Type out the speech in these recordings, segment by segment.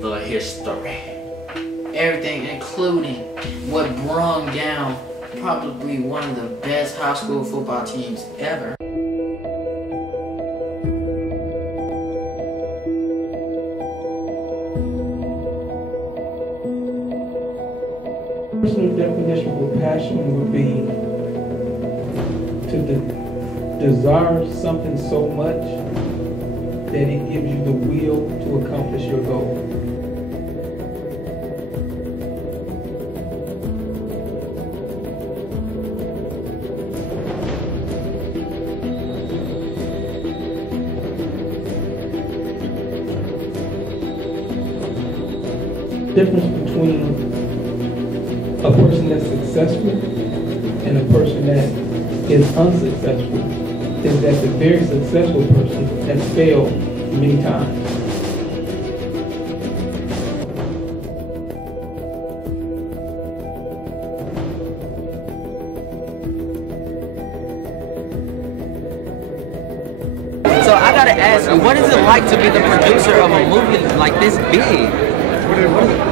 the history. Everything, including what brung down probably one of the best high school football teams ever. Personal definition for passion would be to desire something so much that it gives you the will to accomplish your goal. The difference between a person that's successful and a person that is unsuccessful is that the very successful person has failed many times. So I gotta ask you, what is it like to be the producer of a movie like this big?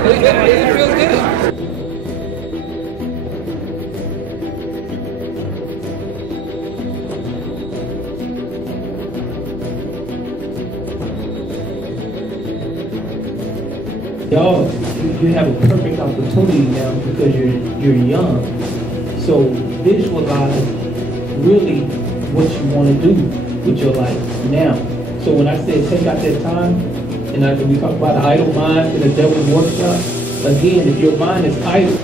It feels good. Y'all, you have a perfect opportunity now because you're young. So visualize really what you want to do with your life now. So when I said take out that time, and after we talk about the idle mind and the devil's workshop, again, if your mind is idle,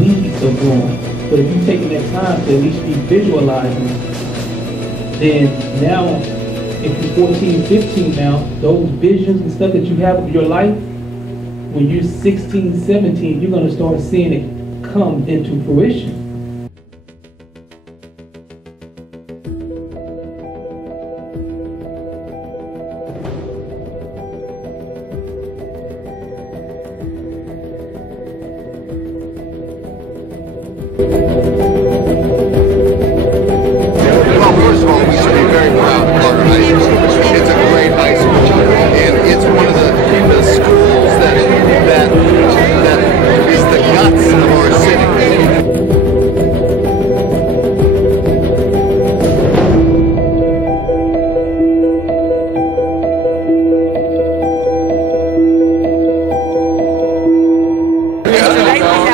weeds are growing. But if you're taking that time to at least be visualizing, then now, if you're 14, 15 now, those visions and stuff that you have of your life, when you're 16, 17, you're going to start seeing it come into fruition. Well, first of all, we should be very proud of Clark High School. It's a great high school, and it's one of the schools that is the guts of our city.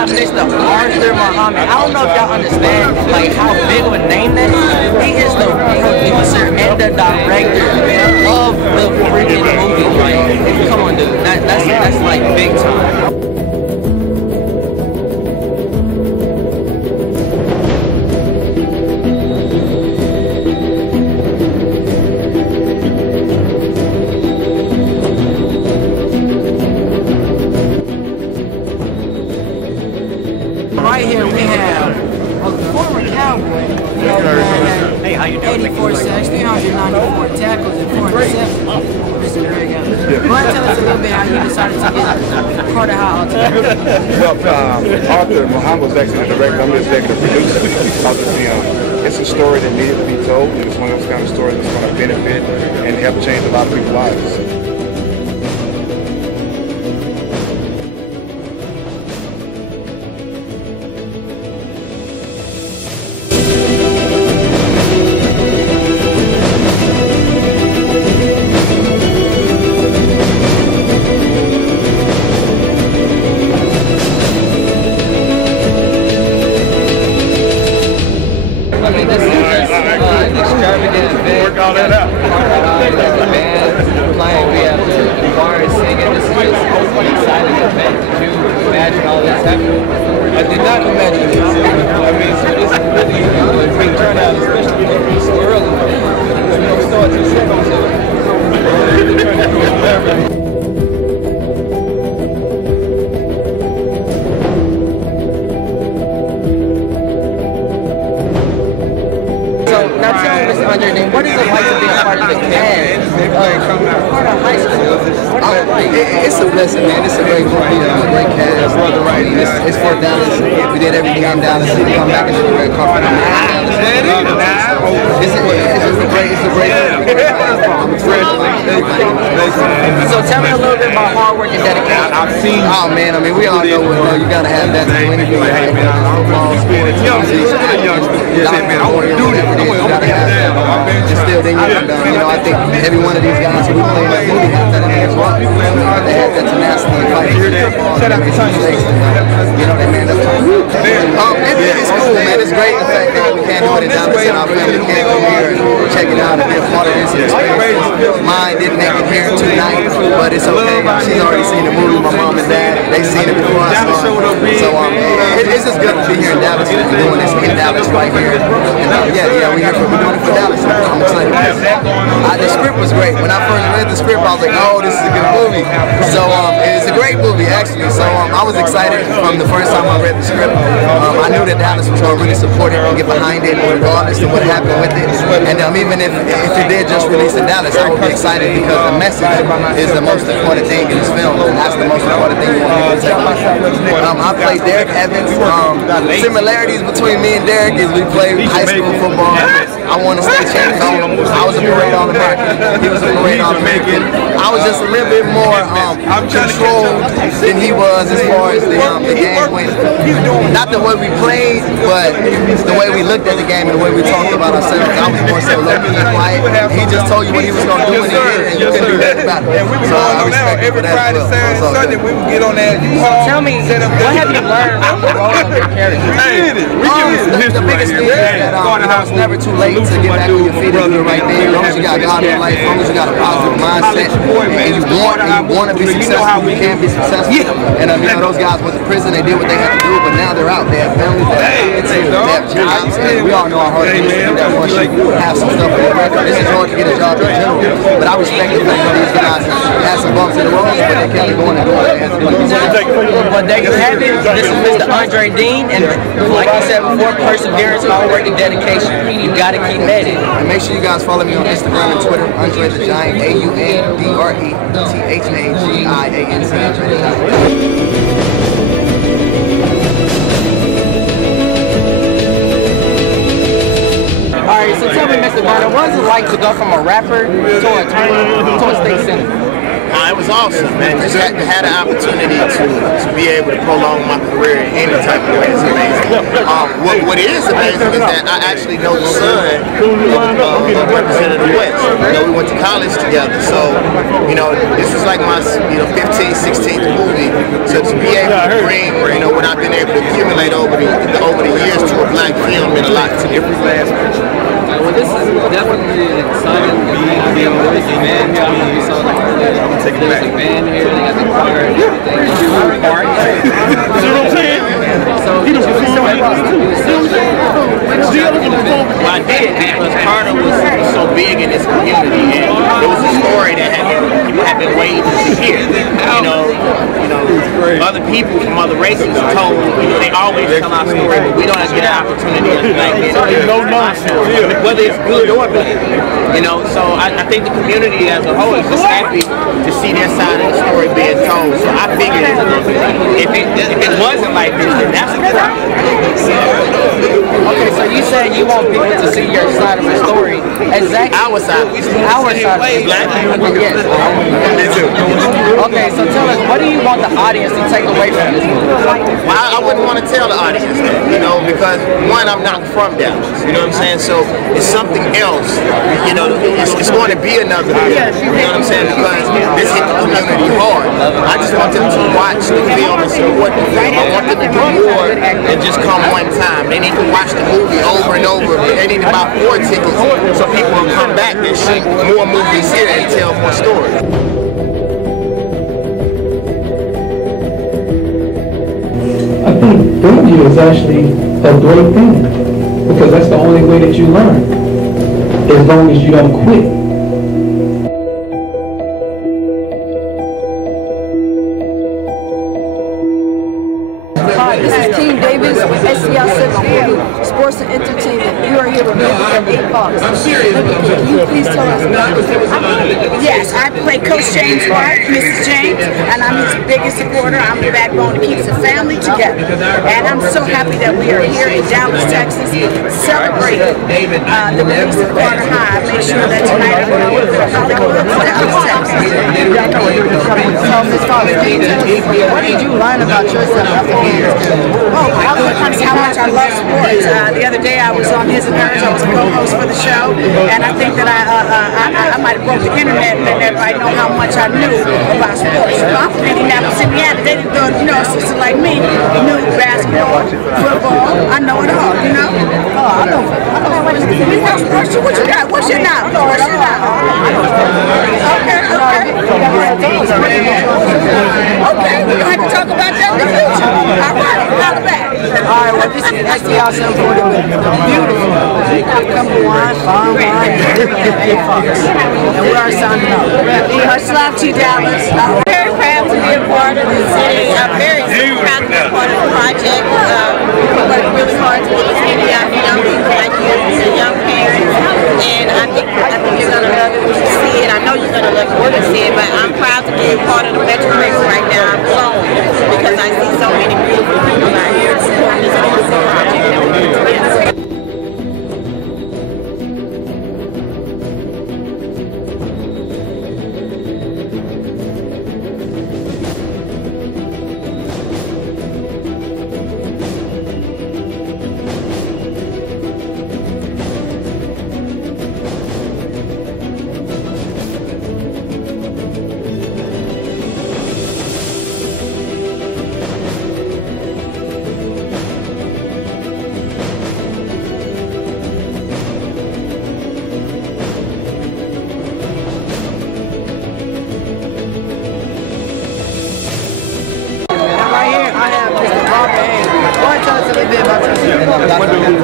Mr. Arthur Muhammad. I don't know if y'all understand like how big of a name that is. He is the producer and the director of the freaking movie. Like, come on, dude. That's like big time. Right here we have a former Cowboy. Hey, how you doing? 84 sacks, 394 tackles, and 4 interceptions. Mr. Greg Allen. Why tell us a little bit how you decided to get Carter High altogether? Well, Arthur Muhammad was actually the director. I'm the executive producer of the film. It's a story that needed to be told, and it's one of those kind of stories that's going to benefit and help change a lot of people's lives. Extravagant event. Work all that out. The band playing, we have the choir singing. This is just an exciting event. Did you imagine all this happening? I did not imagine this. I mean, so this is really a great turnout, especially when it's so early. We don't start till 7, so the turnout was very. Now tell me, Mr. Andre, what is it like to be a part of the cast of Carter High School. What is it like? It's a blessing, man. It's a great movie, a great cast. It's for Dallas. We did every game Dallas. We come back into the red carpet. It's a great. So tell me a little bit about hard work and dedication. Oh man, I mean, we all know you gotta have that to do anything. Still, then you know, I think every one of these guys who we play in that movie have that in there as well. They have that tenacity and fight. You know, they man up. It's cool, man. It's great the fact that we can't do it in Dallas and our family can't come here and check it out and be a part of this experience. Mine didn't make it here tonight, but it's okay. She's already seen the movie. My mom and dad, they seen it before I saw it. So it's just good to be here in Dallas and doing this in Dallas right here. And we're doing it for Dallas. I'm excited. The script was great. When I first read the script, I was like, oh, this is a good movie. So it's a great movie actually. So I was excited from the first time I read the script. I knew that Dallas was going to really support it and get behind it, regardless of what happened with it. And even if it did just release in Dallas, I would be excited because the message is the most important thing in this film, and that's the most important thing you want to take. I played Derek Evans. Similarities between me and Derek is we played high school football. I won a state championship. I was a parade All-American. He was a parade All-American. I was just a little bit more controlled than he was as far as the game went. Not the way we played, but the way we looked at the game and the way we talked about ourselves. I was more so low-key and quiet. He just told you what he was going to do and he did, and you couldn't do that about it. So I respect him for that as well. Sunday we would get on that. Tell me, what have you learned from the role of your character? The biggest thing is that it's never too late to get back on your feet and do the right thing. As long as you got God in life, as long as you got a positive mindset, and you want to be successful, you can be successful. And those guys went to prison, they did what they had to do, but now they're out. They have families, they have jobs, and we all know how hard it is to do that once you have some stuff on your record. It's hard to get a job in general, but I respect the fact that these guys had some bumps in the road, but they kept going and going. Well, there you have it. This is Mr. Andre Dean, and like I said before, perseverance, hard work, and dedication. You gotta keep at it. And make sure you guys follow me on Instagram and Twitter, Andre the Giant, AUNDRETHAGIANT, Andre the Giant. Alright, so tell me, Mr. Burner, what is it like to go from a rapper to a attorney to a state senator? It was awesome, man. Just had an opportunity to be able to prolong my career in any type of way is amazing. What is amazing is that I actually know the son of Representative West. We went to college together, so this is like my 15th, 16th movie. So to be able to bring what I've been able to accumulate over the years to a black film meant a lot to me. Well, this is definitely an exciting film. There's a band here. I don't know if you saw that earlier. There's a band here. They got the choir and everything. See what I'm saying? So, well, I did because Carter was so big in this community, and it was a story that people had been waiting to hear. Other people from other races told, they always tell our story, but we don't get an opportunity as black men whether it's good or bad. So I think the community as a whole is just happy to see their side of the story being told. So I figured if it wasn't like this, then that's a problem. Okay, so you said you want people to see your side of the story. Exactly. Our side. Black people. Yes. Me too. Okay, so tell us, what do you want the audience to take away from this movie? Well, I wouldn't want to tell the audience that, because one, I'm not from Dallas, you know what I'm saying? So it's something else, it's going to be another film, you know what I'm saying? Because this hit the community hard. I just want them to watch the film and support the film. I want them to do more than just come one time. They need to watch the movie over and over. They need to buy 4 tickets so people will come back and see more movies here and tell more stories. I think failure is actually a great thing because that's the only way that you learn, as long as you don't quit. Hi, this is Team Davis, SCI 740, Sports and Entertainment. You are here with me at 8 Ball. Fox. I'm serious. Can you please tell us? Yes, I play Coach James White, Mrs. James, and I'm his biggest supporter. I'm the backbone that keeps the family together. And I'm so happy that we are here in Dallas, Texas, celebrating the release of Carter High. Make sure that tonight I'm going to Hollywood, Dallas, Texas. So, Ms. Fox, what did you learn about yourself after being here? Oh, I learned how much I love sports. The other day I was on His and Hers. I was a co-host for the show, and I think that I might have broke the internet and let everybody know how much I knew about sports. I'm from Indianapolis, Indiana. They didn't go, you know, a sister like me knew basketball, football. I know it all, you know? Oh, I know. What you got? What's your now? What's your now? Okay. Okay, we're going to have to talk about that in the future. All right, holla back. All right, well, this is SDR 740. Beautiful. Number one, Farm Line, and Fox. And we are signing up. Much love to you, Dallas. I'm very proud to be a part of the city. I'm very proud to be a part of the project. We work really hard to get this city out to young people like you and young parents. And I think you're going to love it when you see it. I know you're going to love it when you see it, but I'm proud to be a part of the Metroplex right now. I'm glowing because I see so many beautiful people out here supporting this beautiful project that we're doing together.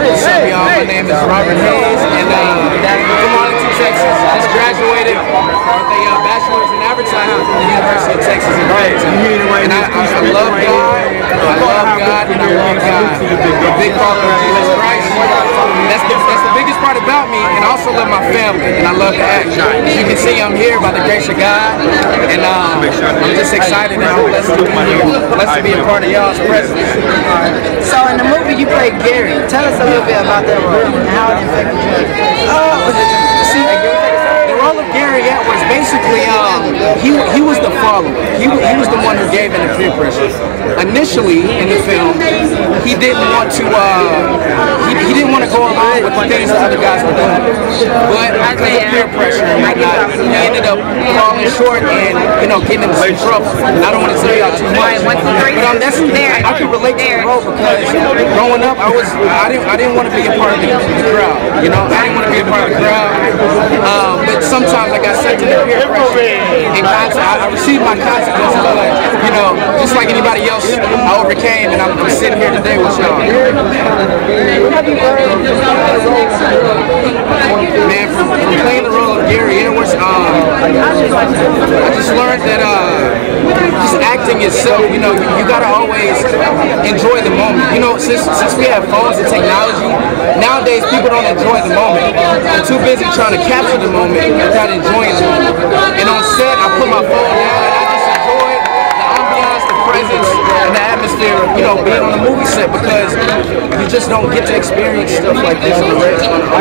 What's up, y'all? My name is Robert Hayes, and from Arlington, Texas. I just graduated with a bachelor's in advertising from the University of Texas in Arlington. And I love God, and I love God. A big follower of Jesus Christ. That's the biggest part about me, and I also love my family, and I love to act. As you can see, I'm here by the grace of God, and I'm just excited and I'm blessed to be here. Blessed to be a part of y'all's presence. So in the movie you played Gary. Tell us a little bit about that role and how it affected you. See, the role of Gary was basically, he was the follower. He was the one who gave in the peer pressure. Initially in the film, he didn't want to go along with the things the other guys were doing. But because of peer pressure and whatnot, he ended up falling short and getting into some trouble. And I don't want to tell y'all too much, but I can relate to the role because growing up, I didn't want to be a part of the crowd. I didn't want to be a part of the crowd. But sometimes I got sucked into peer pressure, and I received my consequences. But just like anybody else, I overcame, and I'm sitting here today with y'all. Man, from playing the role of Gary Edwards, I just learned that just acting itself, you gotta always enjoy the moment. Since we have phones and technology, nowadays people don't enjoy the moment. They're too busy trying to capture the moment without enjoying the moment. And on set, I put my phone down and I just enjoy the ambiance, the presence, and the atmosphere of, being on a movie set, because you just don't get to experience stuff like this on a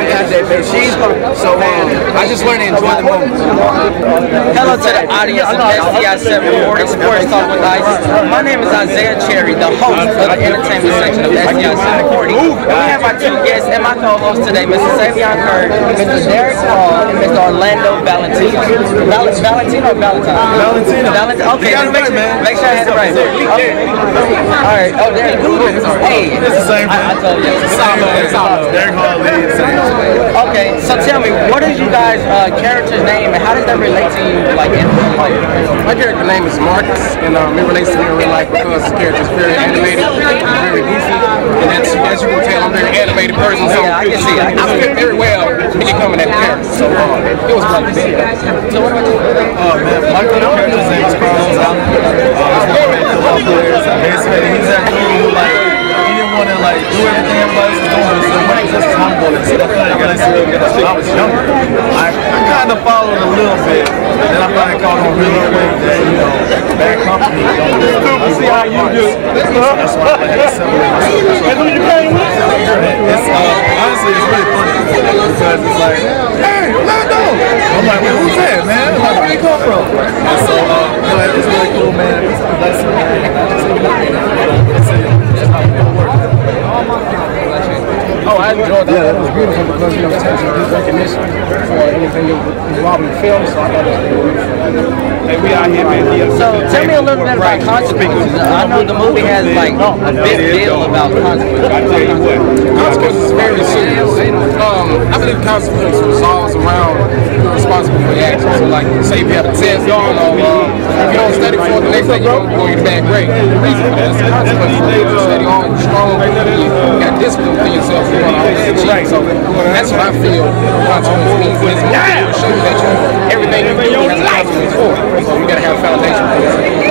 everyday basis. So I just learned to enjoy the moment. Hello to the audience of SDI 740 Sports Talk with Ice. My name is Isaiah Cherry, the host of the entertainment section of SDI 740. We have our two guests and my co-host today, Mr. Savion Kirk, Mr. Derek Paul, and Mr. Orlando Valentino. Valentino or Valentino? Valentino. Okay, make sure I had it right. Okay. All right. Oh, Derek. Hey. It's the same thing. I told you. It's solid. Derek Hall leads. Okay, so tell me, what is you guys' character's name, and how does that relate to you, like, in real life? My character name is Marcus, and it relates to me in real life because the character is very animated, very goofy, and as you can tell, I'm a very animated person, so yeah, I can see it. I fit very well in becoming that character, so it was fun to see. So what about you? My character's name is Carlos Allen. He's that dude who, he didn't want to, do everything everybody was doing, so he was just humble following. So when I was younger, I kind of followed a little bit. And then I finally caught on really quick that, you know, bad company don't see how you do. That's why I had to separate myself. And who you playing with? Honestly, it's really funny because it's like, hey, Orlando! I'm like, wait, who's that, man? I'm like, where you come from? And so, you know, it's really cool, man. It's a blessing, man. Oh, I enjoyed that. Yeah, that was beautiful because, you know, it takes good recognition for anything involving film, so I thought it was beautiful. Hey, we out here, man. So tell me a little bit about Consequences. I know the movie has like a big deal about Consequences. I tell you what, Consequences is very serious. I believe Consequences resolves around you're responsible for the action. So like, say if you have a test, you know, if you don't study for it, the next day you're going to get a bad grade. The reason for that is Consequences. You study hard, you're strong, you got discipline for yourself, you want to always achieve. So that's what I feel Consequences means. It's to show you that everything you do has a consequence for it. So you gotta have a foundation for it.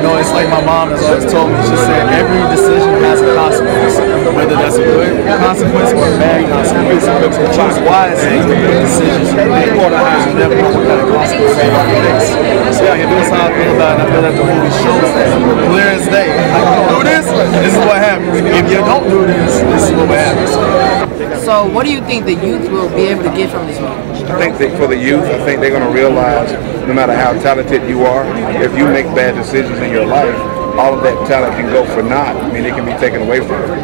You know, it's like my mom has always told me, she said, every decision has a consequence, whether that's a good consequence or a bad consequence. So choose wisely decisions. The important is you never know what kind of consequence you're going to face. So yeah, this is how I feel about it. I feel like the movie shows that clear as day. Like, you do this is what happens. If you don't do this is what happens. So what do you think the youth will be able to get from this movie? I think that for the youth, I think they're going to realize no matter how talented you are, if you make bad decisions in your life, all of that talent can go for naught. I mean, it can be taken away from you.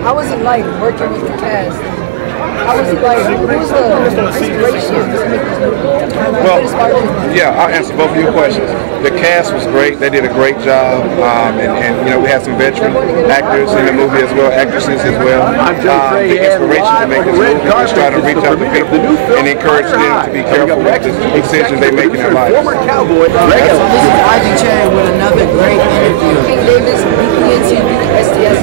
How was it like working with the cast? How was it like? Who was the inspiration to make this movie? Well, yeah, I'll answer both of your questions. The cast was great. They did a great job. And you know, we had some veteran actors in the movie as well, actresses as well. The inspiration to make this movie is try to reach out to people and encourage them to be careful with the decisions they make in their lives. So this is Isaac Cherry with another great interview. King Davis, BPNTV, STS.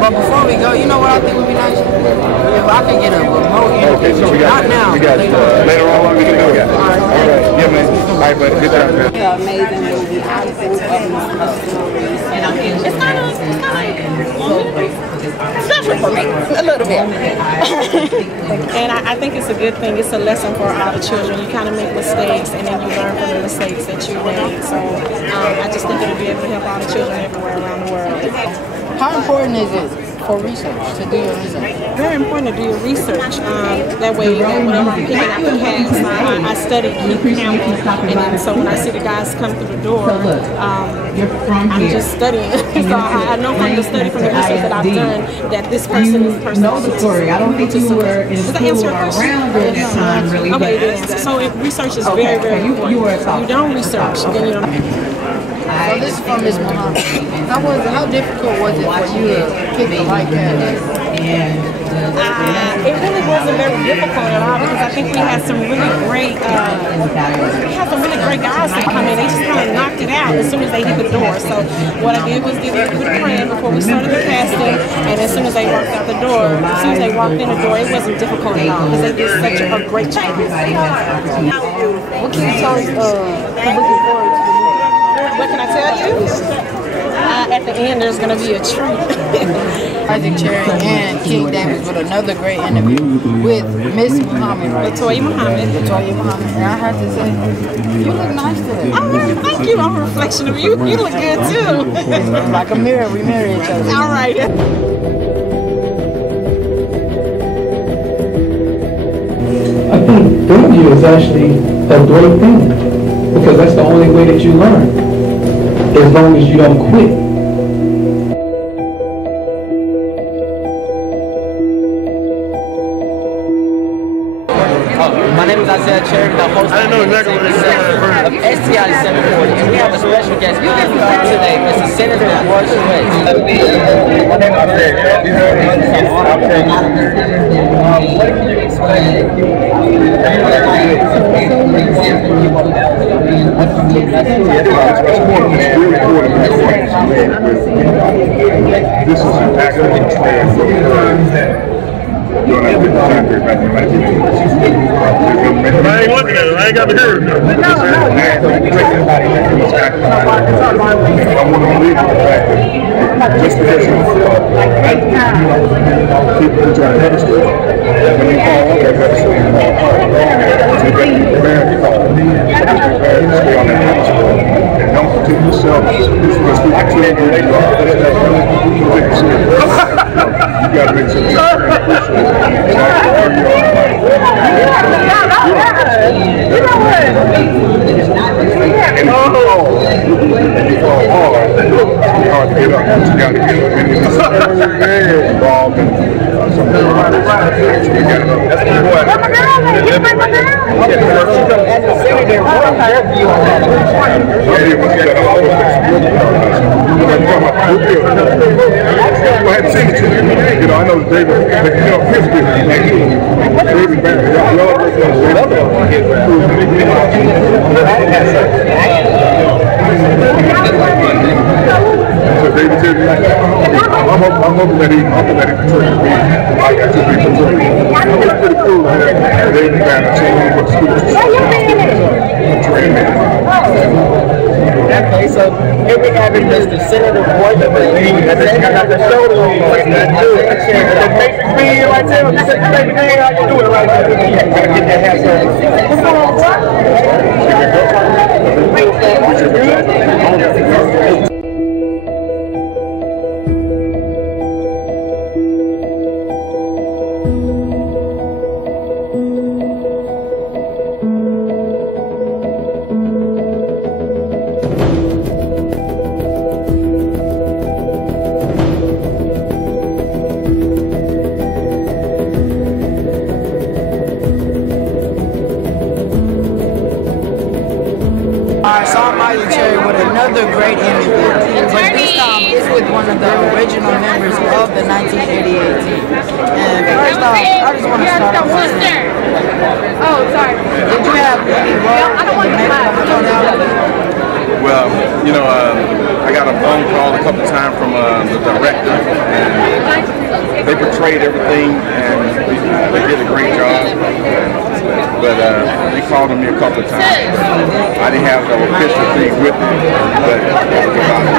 But before we go, you know what I think would be nice? If I could get a remote interview. Not now. Later on, we can do it. All right. Yeah, man. All right, buddy. Good job, man. Amazing movie. I it's kind of special for me, a little bit. And I think it's a good thing. It's a lesson for all the children. You kind of make mistakes, and then you learn from the mistakes that you made. So I just think it'll be able to help all the children everywhere around the world. How important is it for research, to do your research? Very important to do your research. That way, whenever I'm picking out the cast, I study Keith Campbell, and then so when I see the guys come through the door, I'm just studying. So I know from the study, from the research that I've done, that this person is the person. No, Victoria, I don't think you were in school or around during that time, really. Okay, it is. So research is very, very important. You don't research, then you don't. So this is from Ms. Muhammad. How difficult was it for you to pick the right cast? It really wasn't very difficult at all because I think we had some really great, guys that come in. They just kind of knocked it out as soon as they hit the door. So what I did was give a plan before we started the casting, and as soon as they walked out the door, as soon as they walked in the door, it wasn't difficult at all because they did such a great job. What can you tell us looking forward to? What can I tell you? At the end, there's going to be a treat. Isaac Cherry and King Davis with another great interview with Miss Muhammad, right? Latoya Muhammad. Latoya Muhammad. And I have to say, you look nice today. Oh, thank you. I'm a reflection of you. You look good too. Like a mirror, we mirror each other. All right. I think failure is actually a great thing because that's the only way that you learn. As long as you don't quit. My name is Isaiah Cherry, the host of STI 740, and we have a special guest today, Mr. Senator Royce West. What can you explain? This is an accident trail for the I ain't looking at it. I ain't got to hear it. I want to believe in the fact that just because you people who try to pedestal, when you fall on that pedestal, you fall hard. So you got to fall. Stay on that pedestal and don't protect yourself. Because we actually ain't going to you got to make sure you're and you fall hard, it's hard to get up. You got to get up. And it's involved in something like this. You got to know. That's the boy. I hadn't seen it yet. You know, I know David, you know, his business. David Barry, y'all so David said, I'm hoping that he portrays me like I should be portrayed. It's pretty cool to have David Barry changing what schools portraying me. Okay, so here we have Mr. Senator Boyd, and then got the shoulder on right now. The Matrix being right there, this is the Matrix being, I can do it right now. Get that hat on. What's going on, bro? Alright, so I'm Miley Cherry with another great interview, but this time it's with one of the original members of the 1988 team. And first off, I just want to start off with saying, did you have any role in the making of the tornado? Well, you know, I got a phone call a couple times from the director, and they portrayed everything, and they did a great job. But they called on me a couple of times. I didn't have the official thing with me, but that was about it.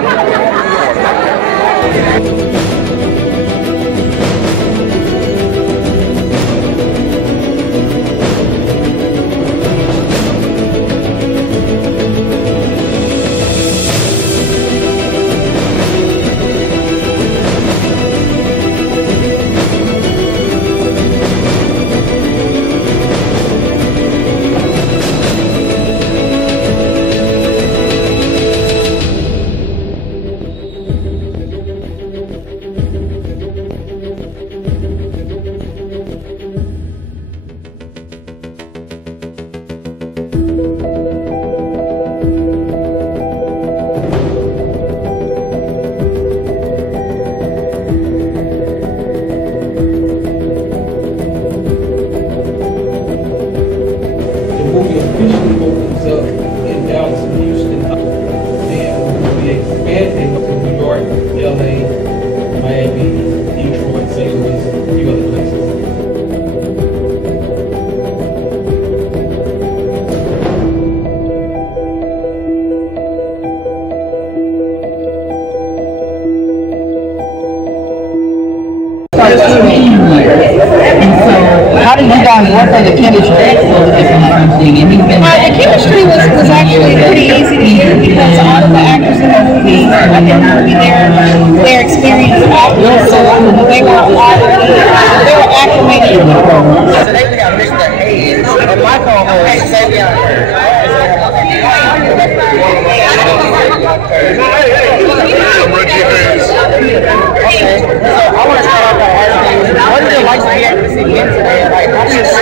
How did you guys work on the chemistry? The chemistry was actually pretty easy to do because all of the actors in the movie, they're experienced actors, so they were acclimated to the role. Today we got Mr. Hayes and my co-host, Savion. I'm Reggie Hayes. Okay, so I want to start off by asking you, what is it like to be able to see him today? Like, how do you feel?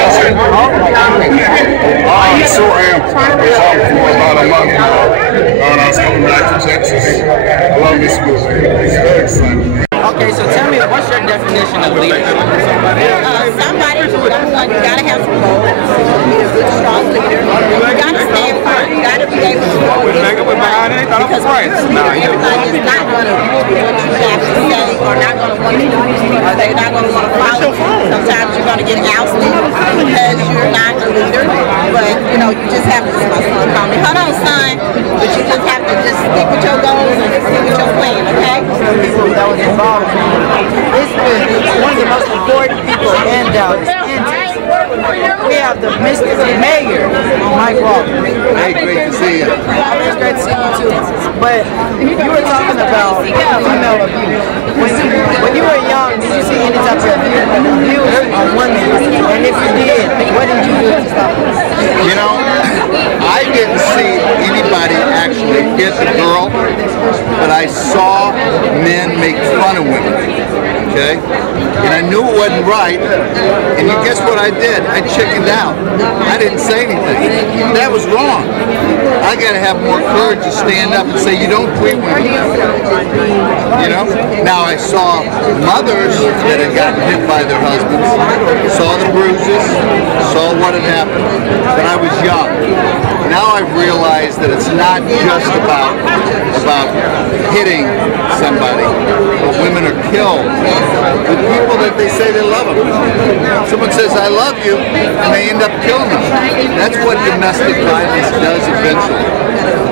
I'm so amped. I was out for about a month now. I was coming back to Texas. I love this school. It's very exciting. Okay, so tell me, what's your definition of leadership? Somebody, number one, you gotta have some goals. You need a good, strong leader. You gotta stand firm. You gotta be able to go against the grain. Because everybody is not gonna do what you have to say. are not going to want to do because they're not going to want to follow you. Sometimes you're going to get ousted because you're not a leader. But, you know, you just have to, my son called me, hold on, son. But you just have to just stick with your goals and stick with your plan, okay? People that was involved. It's been one of the most important people in Dallas. We have the Mr. Mayor, Mike Walker. Hey, great to see you. It's great to see you too. But you were talking about female abuse. When you were young, did you see any type of abuse on women? And if you did, what did you do to stop it? You know, I didn't see anybody actually hit a girl, but I saw men make fun of women. Okay? And I knew it wasn't right, and you guess what I did? I chickened out. I didn't say anything. That was wrong. I gotta have more courage to stand up and say, you don't treat women that way. You know? Now I saw mothers that had gotten hit by their husbands, saw the bruises, saw what had happened, but I was young. Now I've realized that it's not just about hitting somebody, but women are killed with people that they say they love them. Someone says, I love you, and they end up killing them. That's what domestic violence does eventually.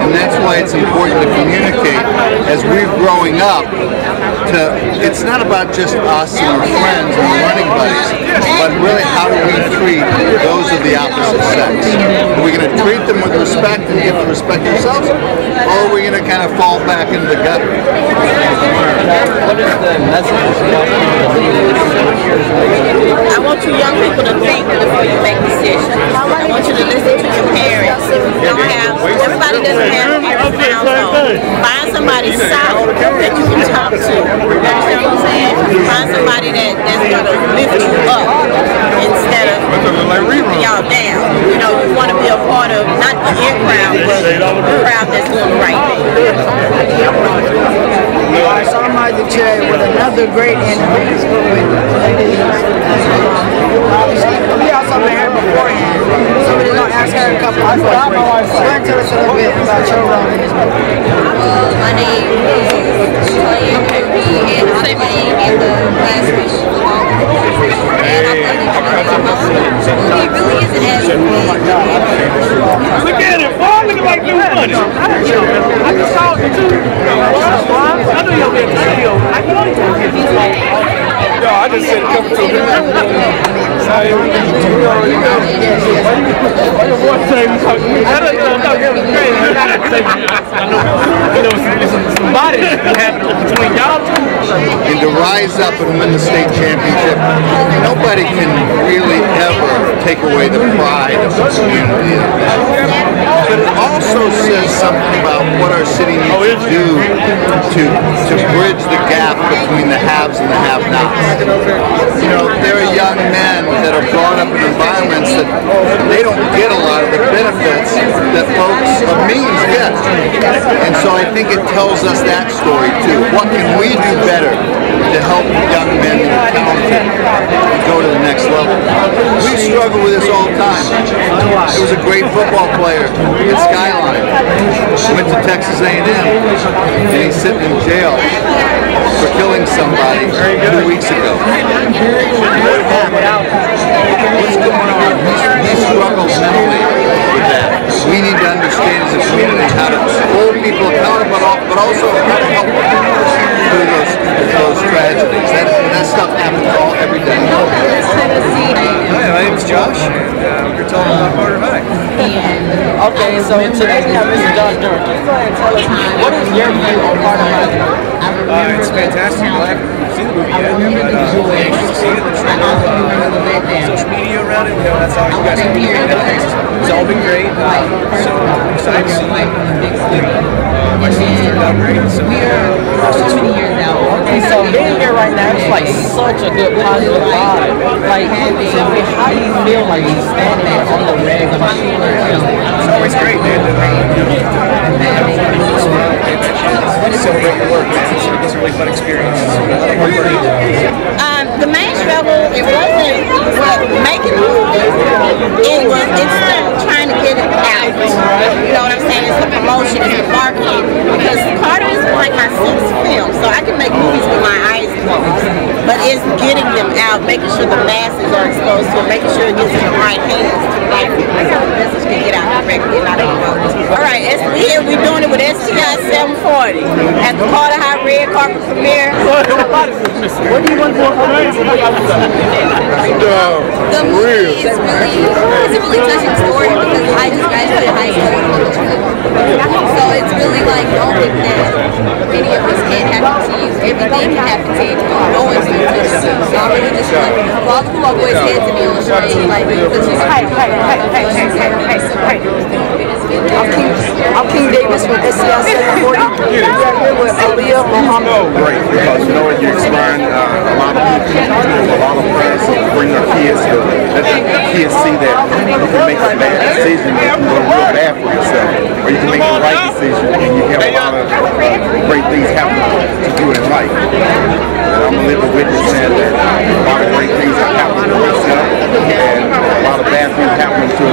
And that's why it's important to communicate as we're growing up. It's not about just us and our friends and our running buddies, but really how do we treat those of the opposite sex? Are we going to treat them with respect and give them respect themselves, or are we going to kind of fall back into the gutter? What is the message? I want you young people to think before you make decisions. I want you to listen to your parents. Everybody doesn't have parents now, so find somebody solid that you can talk to. You understand what I'm saying? Find somebody that's going to lift you up instead of keeping y'all down. You know, you want to be a part of not the in crowd, but the crowd that's doing the right thing. So I'm Isaac Cherry with another great interview. We also met her beforehand, so we're going to ask her a couple of questions. Go ahead and tell us a little bit about your role in this movie. My name is Toya Kirby, and I'm playing in the last fish football. And I'm playing in the movie really isn't as big. Look at it, boy. Looking like new money. I just saw it too. I know you'll be in the video. I know you. Yo, I just said come to me. Why your voice saying talking to me? I don't know. It was crazy. You know, some bodies happening between y'all two. And to rise up and win the state championship, nobody can really ever take away the pride of the community. But it also says something about what our city needs to do to bridge the gap between the haves and the have-nots. You know, there are young men that are brought up in environments that they don't get a lot of the benefits that folks of means get. And so I think it tells us that story too. What can we do better to help young men who are talented go to the next level? We struggle with this all the time. There was a great football player at Skyline. Went to Texas A&M, and he's sitting in jail for killing somebody 2 weeks ago. What's going on? He struggles mentally with that. We need to understand as a community how to hold people accountable, but also how to help them through those tragedies. That stuff happens every day. Hi, my name's Josh. We're talking about Carter High. Okay, so today we have Mr. Josh Durham. Can you go ahead and tell us what is your view on Carter High? It's fantastic. I haven't seen the movie yet, but I'm anxious to see it. The trailer, social media around it, you know, that's how you guys can do it. It's all been great. So I'm excited to see it. My scenes turned out great. So Okay, so being here right now, it's like such a good positive vibe. Like, tell me, how do you feel like you standing there on the red machine? It's always great, man. Celebrate your work, man. It's a really fun experience. The main struggle, it wasn't making the movie. It was trying to get it out. You know what I'm saying? It's the promotion, it's the marketing. Because Carter is like my sixth film, so I can make movies with my eyes party at the Carter High Red Carpet premiere. What do you want to do? The movie is really, it's a really touching story because I just graduated high school in middle school. So it's really like, don't think that any of this can't happen to you. Everything can happen to you. No one's going to touch you. So I really just like, for all the football boys had to be on the screen, like, because you I'm King Davis with SCI 740. We are here with Aaliyah Muhammad. Great, because you know what, you're inspiring a lot of people, a lot of parents to bring their kids to let the kids see that you can make a bad decision and go real bad for yourself, or you can make the right decision and you have a lot of great things happen to you in life. And I'm a living witness saying that a lot of great things have happened to myself and a lot of bad things happen to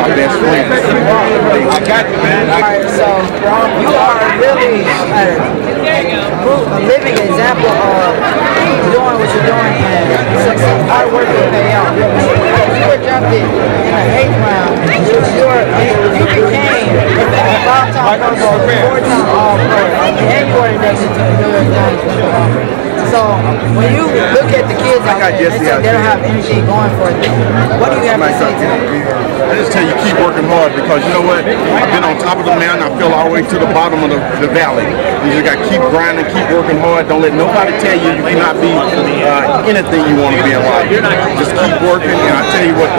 our best friends. I got you, man. Alright, so you are really a living example of doing what you're doing and hard work will pay off. You were drafted in the 8th round. You became a 5-time Pro Bowl, 4-time All-Pro, and you were inducted to the New York Giants. So when you look at the kids out there, they don't have anything going for them. What do you have to say to them? I just tell you, keep working hard, because you know what? I've been on top of the mountain. I feel all the way to the bottom of the valley. You just got to keep grinding, keep working hard. Don't let nobody tell you you cannot be anything you want to be in life. Just keep working, and I tell you what,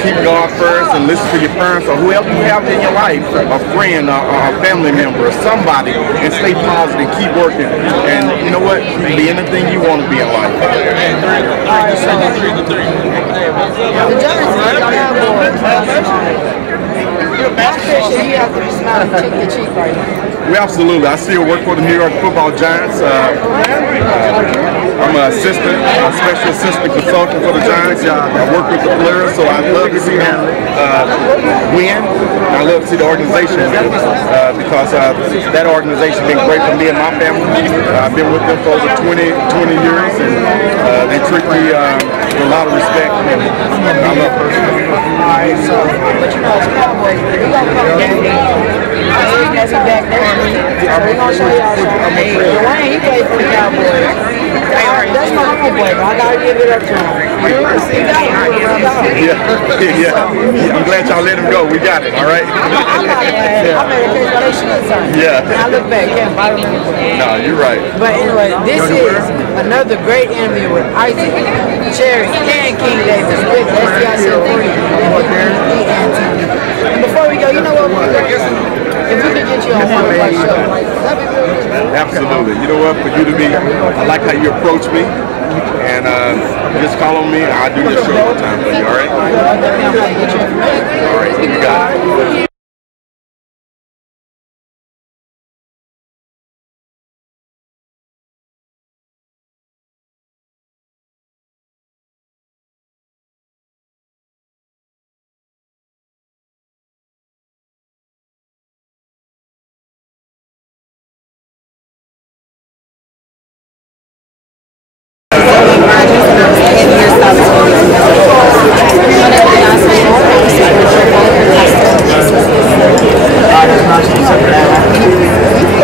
keep God first and listen to your parents or whoever you have in your life, a friend, a family member, or somebody, and stay positive, keep working. And you know what? You can be anything you want to be in life. Alright, so the Giants are Cowboys. You have to be smiling, cheek to cheek right now. Well, absolutely. I still work for the New York Football Giants. I'm an assistant, a special assistant consultant for the Giants. I work with the players, so I love to see them win. I love to see the organization win because that organization has been great for me and my family. I've been with them for over 20 years, and they treat me with a lot of respect, and I love them. Alright, so, but you know, it's Cowboys. We got to come back next week. So we're going to show y'all something. Dwayne, he played for the Cowboys. That's my homeboy, but I got to give it up to him. Yeah. I'm glad y'all let him go. We got it, all right? I'm not mad. I made a case where they should sign. Yeah. And I look back, I remember. No, you're right. But anyway, this is another great interview with Isaac, Cherry, and King Davis with SCI 740 and before we go, you know what? If we can get you on one of our shows, that'd be real good. Absolutely. You know what? For you to be, I like how you approach me. And just call on me. I'll do your show all the time for you, all right? All right, you got it.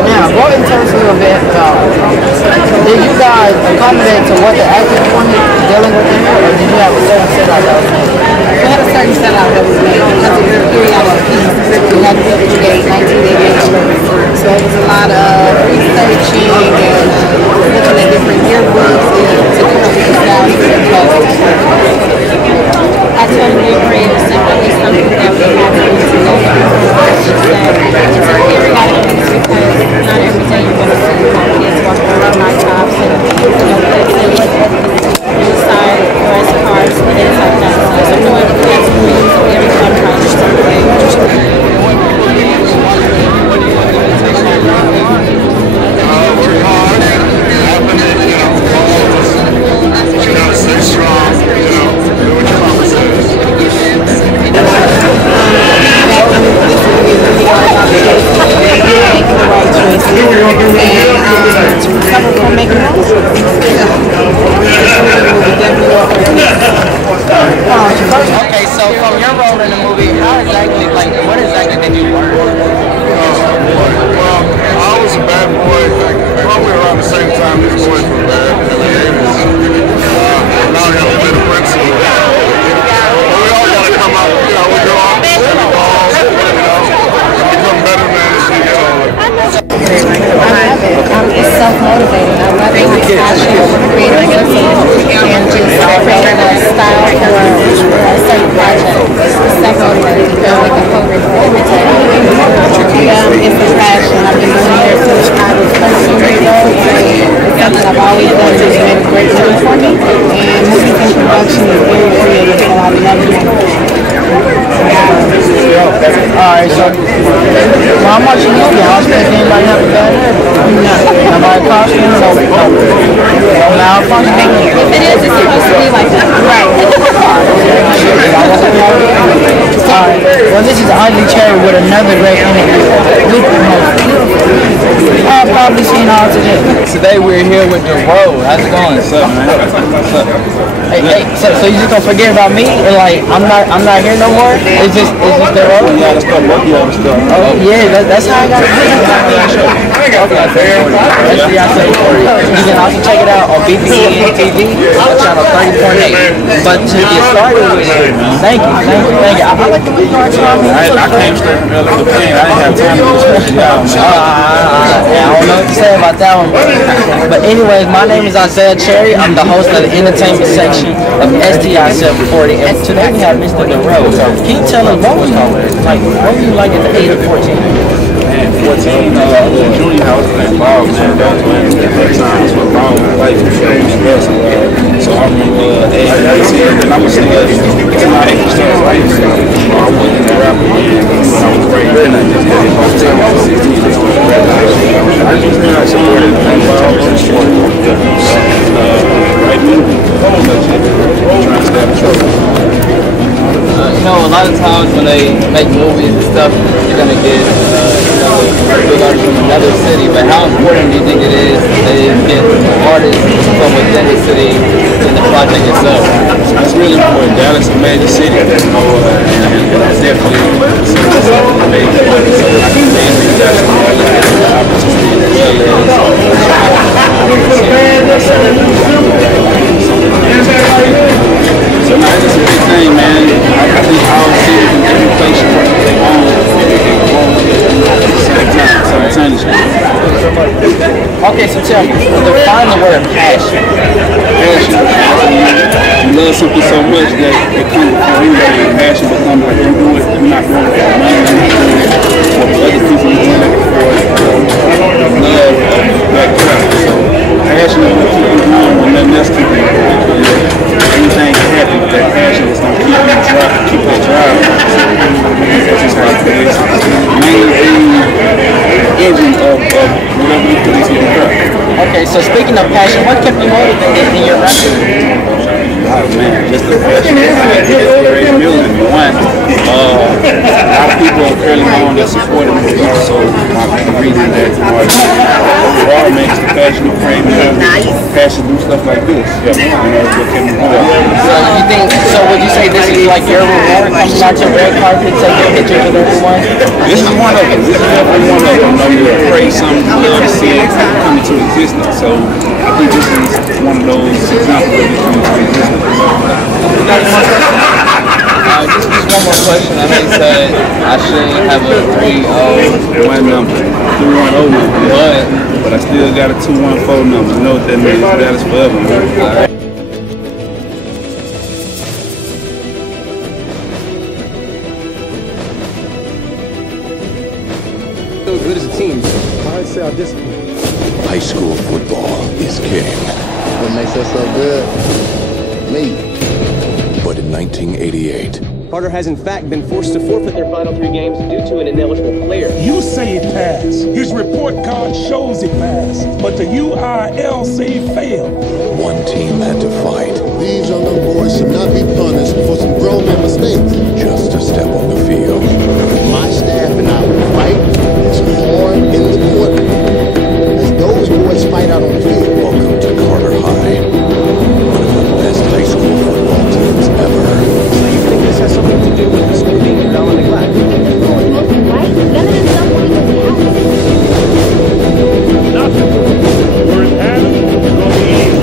Now, go in terms of your event, did you guys accommodate to what the actors wanted dealing with them, or did you have a certain setup that was made? We had a certain setup that was made because it was a periodic piece. We had to date 1988. So it was a lot of researching and looking at different yearbooks to come up with the styles and clothes. I totally agree. It's definitely something that we have to do to go through. It's a periodic piece because not every day you're going to see kids walking around my tops and inside or as cars and things like that. So it's something that we have to do. it's a passion. I've been doing hair since I was 13 years old, and it's something I've always done. It's made a great living for me, and movie and production is very creative, so I love it. Alright, so I'm watching this movie. I expect anybody have a bad hair. Nobody costume, no malfunction. If it is, it's supposed to be like that. Right. Alright, well this is Audrey Cherry with another great interview with the most beautiful. I've probably seen all today. Today we're here with DeRoe. How's it going? What's up, man? What's up? Hey, so you just gonna forget about me and like I'm not here no more? It's just DeRoe? Yeah, let's go look you up stuff. Oh yeah, that's how I gotta do it. That's the I say for you. You can also check it out on BPE TV, channel 30.8. But to get started with it, thank you. I like the way you are talking. I came straight from LA to Pain. I didn't have time to discuss it out, man. I don't know what to say about that one. But anyways, my name is Isaiah Cherry. I'm the host of the entertainment section of STI 740. And today we have Mr. DeRoe. Can you tell us what was you like at the age of 14? Man, 14, junior high, I was playing ball, man. That was when that time was when ball was life was best. So I remember at 18, and I was still in my age stars life. I wasn't a rapper yet. When I was great, then I just got involved in 16 years old. I just been out somewhere playing ball on the sport. Right there, trying to stay out of trouble. You know, a lot of times when they make movies and stuff, you're gonna get, big artists from another city. But how important do you think it is to get artists from within the city in the project itself? It's really important. Dallas is a major city, and it's definitely a major city. So I can say that's the opportunity as well so now it's a big thing, man. I think all cities in every place you work, they own at the same time, simultaneously. Okay, so tell me, define the word passion. Passion. You love something so much that it comes before anybody. Passion becomes like you do it, you're not doing it for money, you're doing it for other people, you're doing it for love of that craft. So passion is what keeps you going when nothing else keeps you going. Anything can happen, but that passion is going to keep you driving, keep that drive. That's just how it is. Mainly the engine of whatever you put into your craft. Okay, so speaking of passion, what kept you motivated in your rapping? Oh man, just the passion. It's million for one. A lot of people are currently known that supported me, also the reason that overall makes the passion of create passion to do stuff like this. You know, what kept me going. So would you say this is like your reward coming out your red carpet, taking pictures with everyone? This is one of them. This is definitely one of them. You know, you pray something, you love to see it come into existence. So I think this is one of those examples of it coming into existence. Just one more question. I know you said I shouldn't have a 3-0 number, 310 number, but I still got a 214 number. You know what that means? That is forever, man. All right. So good as a team. I'd say our discipline. High school football is king. What makes us so good? Me. But in 1988, Carter has in fact been forced to forfeit their final 3 games due to an ineligible player. You say it passed. His report card shows it passed. But the URL say it failed. One team had to fight. These young boys should not be punished for some grown man mistakes. Just to step on the field. My staff and I will fight as hard in the court as those boys fight out on the field. Welcome to Carter High. One of the best high school football teams ever. So you think this has something to do with the school being down on the clock? Nothing. We're in Adam. It's going to be easy.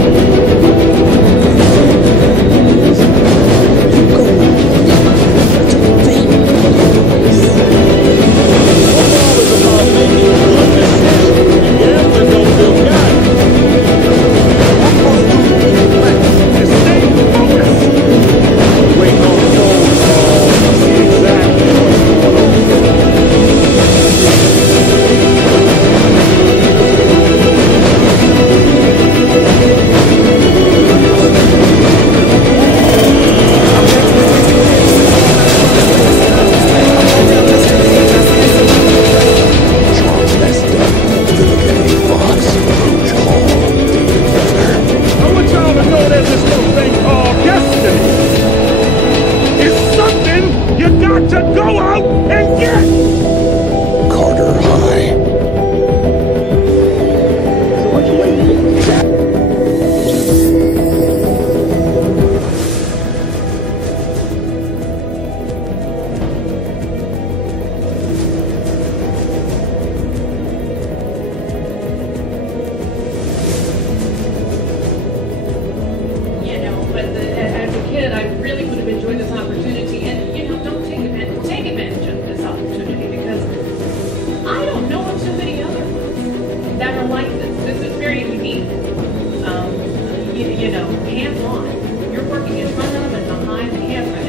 you know, hands-on. You're working in front of and behind the camera.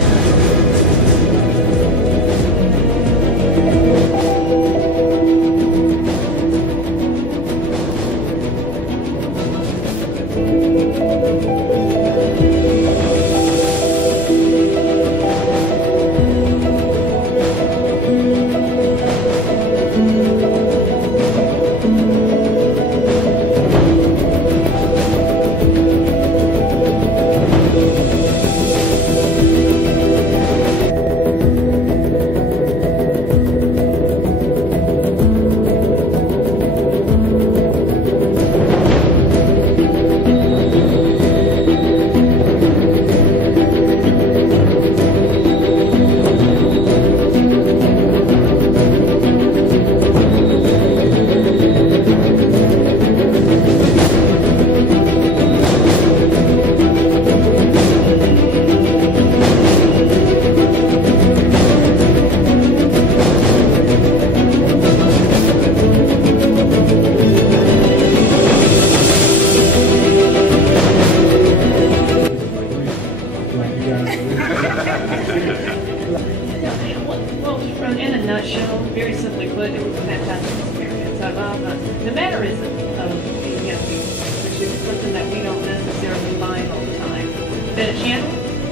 Well, in a nutshell, very simply put, it was a fantastic experience. I love the mannerism of the young people, which is something that we don't necessarily find all the time. The channel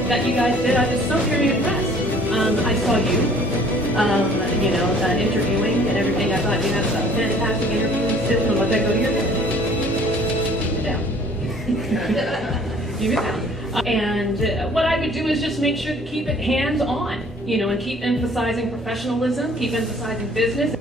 that you guys did, I was so very impressed. I saw you, you know, interviewing and everything. I thought you had a fantastic interview. Still don't let that go to your head. Get down. You get down. And what I would do is just make sure to keep it hands-on, you know, and keep emphasizing professionalism, keep emphasizing business,